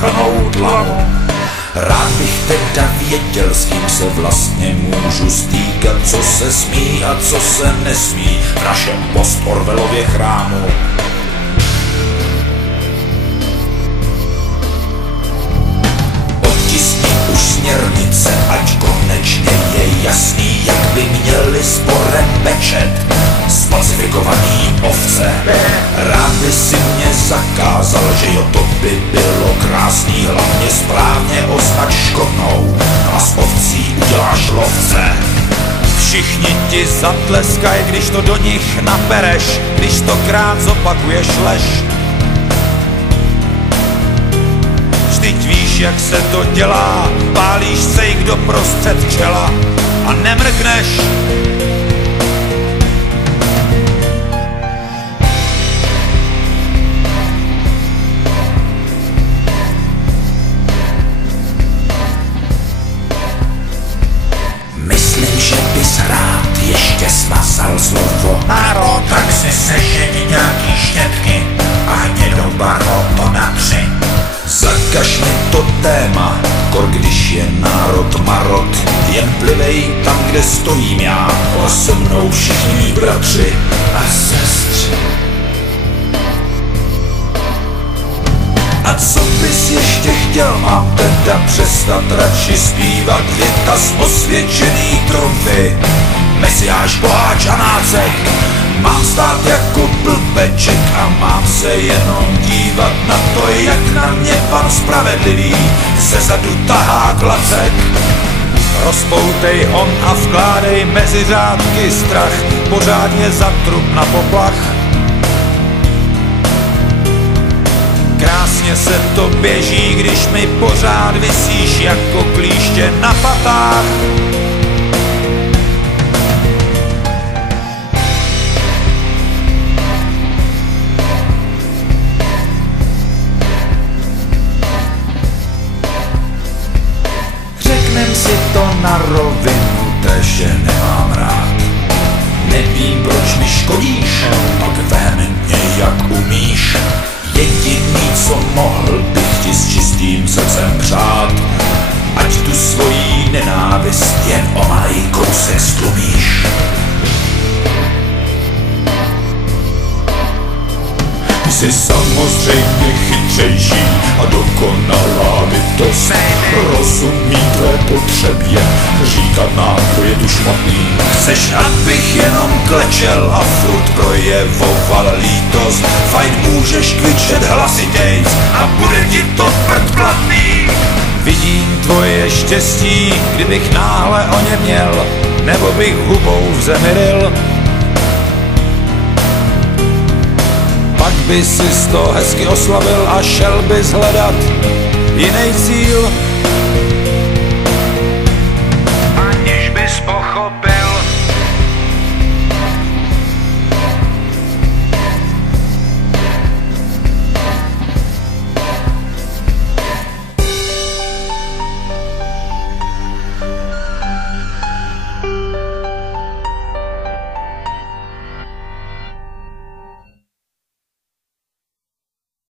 mrchnout hlavu. Rád bych teda věděl, s kým se vlastně můžu stýkat, co se smí a co se nesmí v našem post-Orwellově chrámu. Otiskni už směrnice, ať konečně je jasný, jak by měli sborem pečet spacifikovaný ovce. Rád by si mě zakázal, že jo, to by bylo krásný, hlavně správně označ škodnou, no a z ovcí uděláš lovce. Všichni ti zatleskaj, když to do nich napereš, když 100krát zopakuješ lež. Vždyť víš, jak se to dělá, pálíš se jich doprostřed čela a nemrkneš. Myslím, že bys rád ještě smazal slovo národ, tak si sežeň nějaký štětky a hnědou barvou to natři. Zakaž mi to téma, kor když je národ marot, jen plivej tam, kde stojím já, a se mnou všichni mí bratři a sestři. A co bys ještě chtěl, mám teda přestat radši zpívat věta z osvědčený trumfy, mesiáš, boháč a nácek. Mám stát jako blbeček a mám se jenom dívat na to, jak na mě pan spravedlivý zezadu tahá klacek. Rozpoutej hon a vkládej mezi řádky strach, pořádně zatrup na poplach. Krásně se to běží, když mi pořád visíš jako klíště na patách. Řeknem si to na rovinu, takže nemám rád. Nevím, proč mi škodíš, tak vehementně jak umíš. Jediný, co mohl bych ti s čistým srdcem přát, ať tu svojí nenávist jen o malý kousek stlumíš. Jsi samozřejmě chytřejší a dokonalá bytost, rozumí tvé potřebě, říkat nám, kdo je tu špatný. Chceš, abych jenom klečel a furt projevoval lítost, fajn, můžeš kvičet hlasitejc a bude ti to prd platný. Vidím tvoje štěstí, kdybych náhle o ně měl, nebo bych hubou v zemi ryl. Pak by si to hezky oslavil a šel bys hledat jiný cíl.